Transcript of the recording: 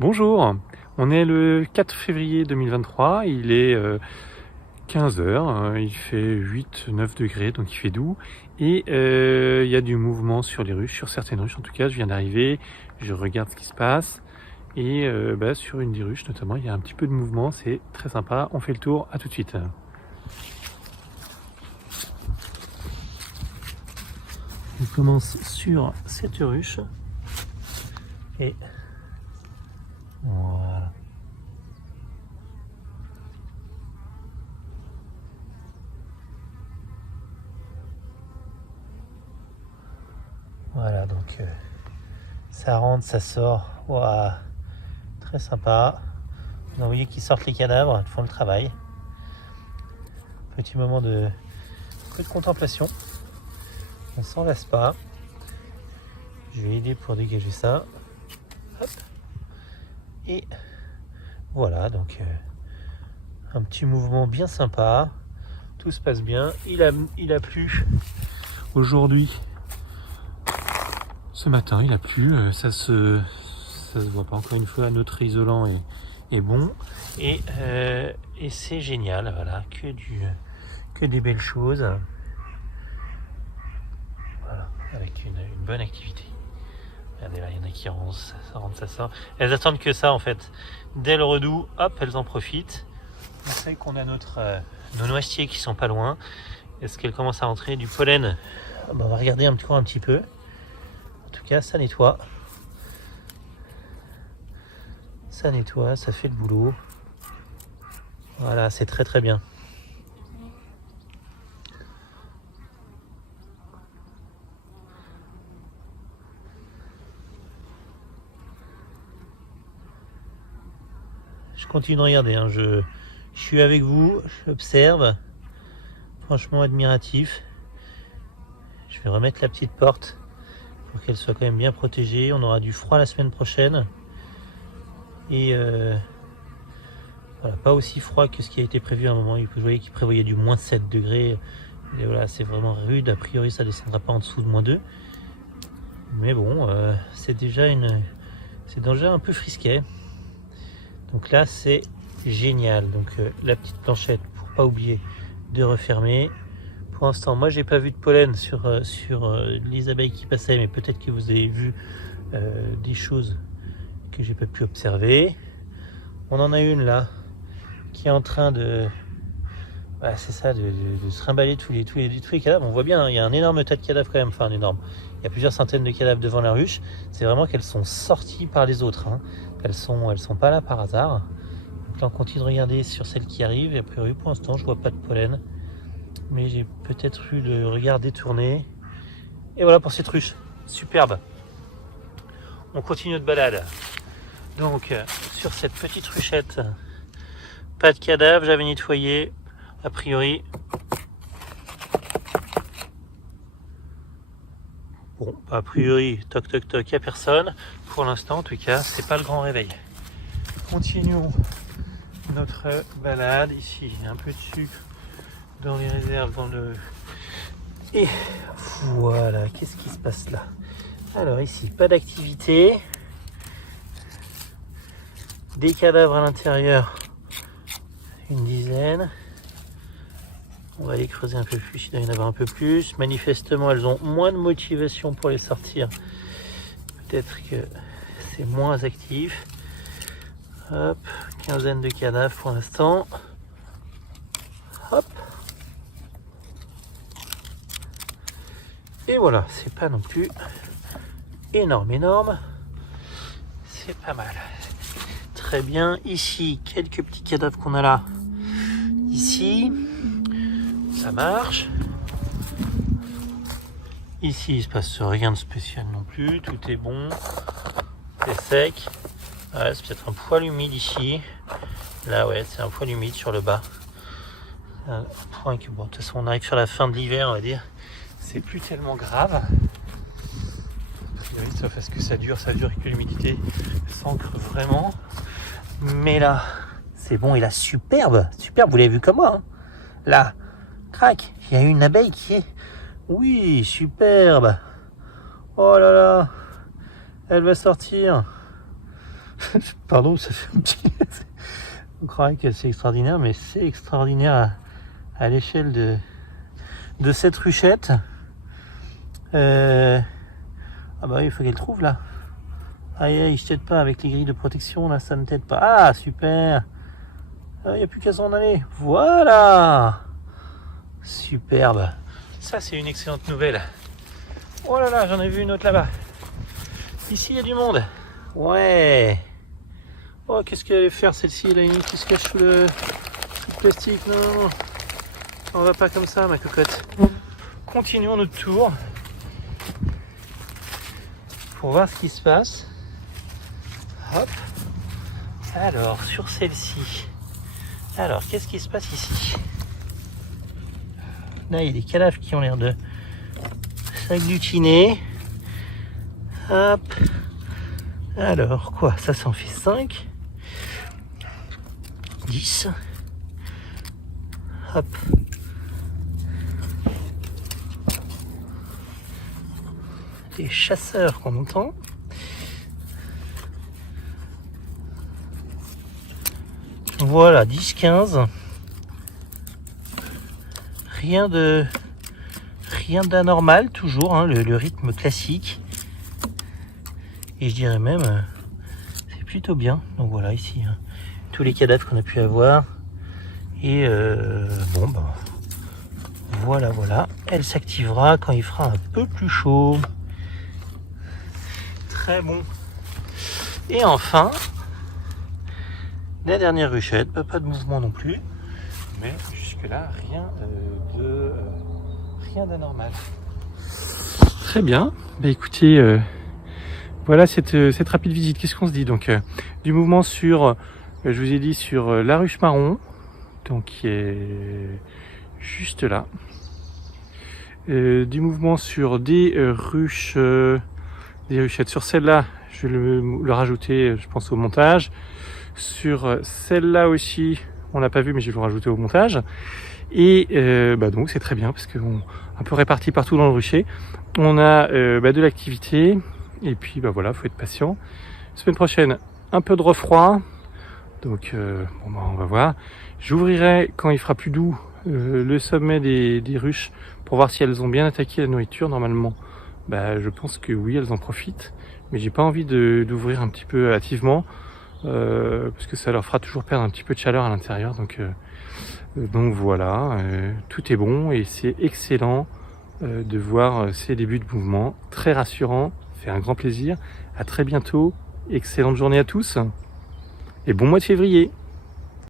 Bonjour, on est le 4 février 2023, il est 15 heures, il fait 8-9 degrés, donc il fait doux. Et il y a du mouvement sur les ruches, sur certaines ruches en tout cas. Je viens d'arriver, je regarde ce qui se passe. Et sur une des ruches notamment, il y a un petit peu de mouvement, c'est très sympa. On fait le tour, à tout de suite. On commence sur cette ruche. Et voilà. Voilà, donc ça rentre, ça sort. Wow, très sympa. Vous voyez qu'ils sortent les cadavres, ils font le travail. Petit moment de peu de contemplation. On s'en lasse pas. Je vais aider pour dégager ça. Hop. Et voilà, donc un petit mouvement bien sympa. Tout se passe bien. Il a plu aujourd'hui. Ce matin, il a plu. Ça se voit pas, encore une fois. Notre isolant est bon. Et c'est génial. Voilà, que des belles choses. Voilà, avec une bonne activité. Regardez là, il y en a qui rentrent, ça rentre, ça sort. Elles attendent que ça en fait. Dès le redout, hop, elles en profitent. On sait qu'on a nos noisetiers qui sont pas loin. Est-ce qu'elles commencent à rentrer du pollen? On va regarder un petit peu. En tout cas, ça nettoie. Ça nettoie, ça fait le boulot. Voilà, c'est très très bien. Je continue de regarder, hein. Je suis avec vous, j'observe. Franchement admiratif. Je vais remettre la petite porte pour qu'elle soit quand même bien protégée. On aura du froid la semaine prochaine. Et voilà, pas aussi froid que ce qui a été prévu à un moment. Vous voyez qu'il prévoyait du moins 7 degrés. Et voilà, c'est vraiment rude. A priori, ça descendra pas en dessous de moins 2. Mais bon, c'est déjà un peu frisquet. Donc là, c'est génial. Donc la petite planchette pour pas oublier de refermer. Pour l'instant, moi, j'ai pas vu de pollen sur les abeilles qui passaient, mais peut-être que vous avez vu des choses que j'ai pas pu observer. On en a une là qui est en train de, c'est ça, de se trimballer tous les cadavres. On voit bien, hein, il y a un énorme tas de cadavres quand même, enfin un énorme. Il y a plusieurs centaines de cadavres devant la ruche. C'est vraiment qu'elles sont sorties par les autres. Hein. Elles sont pas là par hasard. Donc là, on continue de regarder sur celles qui arrivent. Et a priori, pour l'instant, je vois pas de pollen. Mais j'ai peut-être eu le regard détourné. Et voilà pour cette ruche. Superbe. On continue notre balade. Donc, sur cette petite ruchette, pas de cadavre, j'avais nettoyé. A priori, bon, a priori, toc toc toc, il n'y a personne. Pour l'instant, en tout cas, c'est pas le grand réveil. Continuons notre balade ici, un peu dessus, dans les réserves, Et voilà, qu'est-ce qui se passe là? Alors ici, pas d'activité. Des cadavres à l'intérieur, une dizaine. On va les creuser un peu plus, il doit y en avoir un peu plus. Manifestement, elles ont moins de motivation pour les sortir. Peut-être que c'est moins actif. Hop, quinzaine de cadavres pour l'instant. Hop. Et voilà, c'est pas non plus énorme. C'est pas mal. Très bien. Ici, quelques petits cadavres qu'on a là. Ici. Ça marche. Ici, il se passe rien de spécial non plus. Tout est bon. C'est sec. Ouais, c'est peut-être un poil humide ici. Là, ouais, c'est un poil humide sur le bas. Un point que, bon, de toute façon, on arrive sur la fin de l'hiver, on va dire. C'est plus tellement grave. Sauf à ce que ça dure et que l'humidité s'ancre vraiment. Mais là, c'est bon. Et là, superbe. Vous l'avez vu comme moi. Hein. Là, crac, il y a une abeille qui est... Oui, superbe. Oh là là. Elle va sortir. Pardon, ça fait un petit... On croirait que c'est extraordinaire, mais c'est extraordinaire à l'échelle de cette ruchette. Ah bah il faut qu'elle trouve là. Aïe aïe, je t'aide pas avec les grilles de protection là, ça ne t'aide pas. Ah super. Il n'y a plus qu'à s'en aller. Voilà. Superbe. Ça c'est une excellente nouvelle. Oh là là, j'en ai vu une autre là-bas. Ici il y a du monde. Ouais. Oh, qu'est-ce qu'elle allait faire celle-ci, elle a une qui se cache sous le plastique. Non, non, non. On va pas comme ça, ma cocotte. Continuons notre tour pour voir ce qui se passe. Hop. Alors, sur celle-ci. Alors, qu'est-ce qui se passe ici? Là, il y a des cadavres qui ont l'air de s'agglutiner. Hop. Alors, quoi? Ça en fait 5. 10. Hop. Des chasseurs qu'on entend. Voilà, 10-15. Rien d'anormal, toujours, hein, le rythme classique. Et je dirais même, c'est plutôt bien. Donc voilà, ici, hein, tous les cadavres qu'on a pu avoir. Et bon, ben, voilà. Elle s'activera quand il fera un peu plus chaud. Très bon. Et enfin, la dernière ruchette, pas de mouvement non plus. Mais jusque-là, rien d'anormal. Très bien. Bah écoutez, voilà cette rapide visite. Qu'est-ce qu'on se dit? Donc, du mouvement sur, je vous ai dit, sur la ruche marron, donc qui est juste là. Du mouvement sur des ruchettes. Sur celle-là, je vais le rajouter, je pense, au montage. Sur celle-là aussi, on l'a pas vu, mais je vais le rajouter au montage. Et donc c'est très bien parce qu'on un peu réparti partout dans le rucher. On a de l'activité et puis voilà, faut être patient. Semaine prochaine, un peu de refroid, donc on va voir. J'ouvrirai quand il fera plus doux le sommet des ruches pour voir si elles ont bien attaqué la nourriture. Normalement, je pense que oui, elles en profitent, mais j'ai pas envie d'ouvrir un petit peu hâtivement parce que ça leur fera toujours perdre un petit peu de chaleur à l'intérieur. Donc voilà, tout est bon et c'est excellent de voir ces débuts de mouvement, très rassurant, fait un grand plaisir. À très bientôt, excellente journée à tous et bon mois de février.